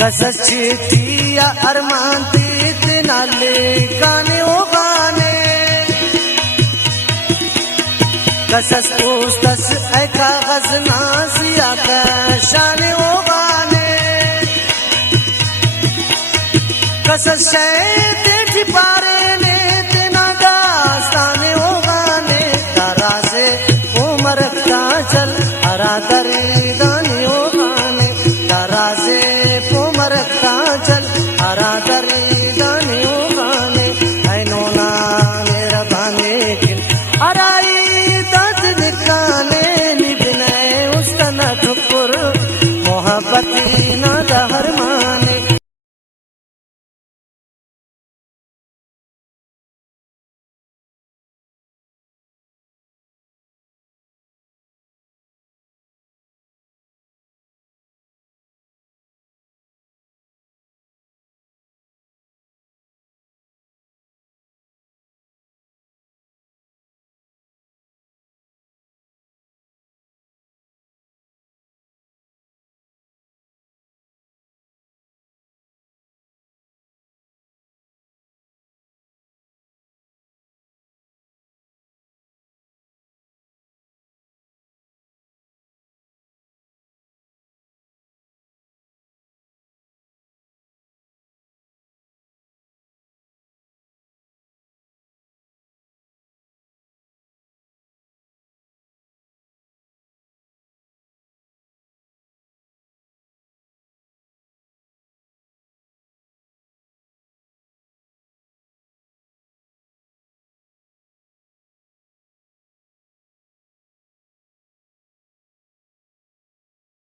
कसची या अरमानती तिनाले गाने ओ गाने कसस उस्तस ऐ कागज नासिया का शाने ओ गाने कसस शैते ठिपारे ने तिना दास्ताने ओ गाने तारा से उमर का चल हरा दरी दानी ओ गाने तारा से उमर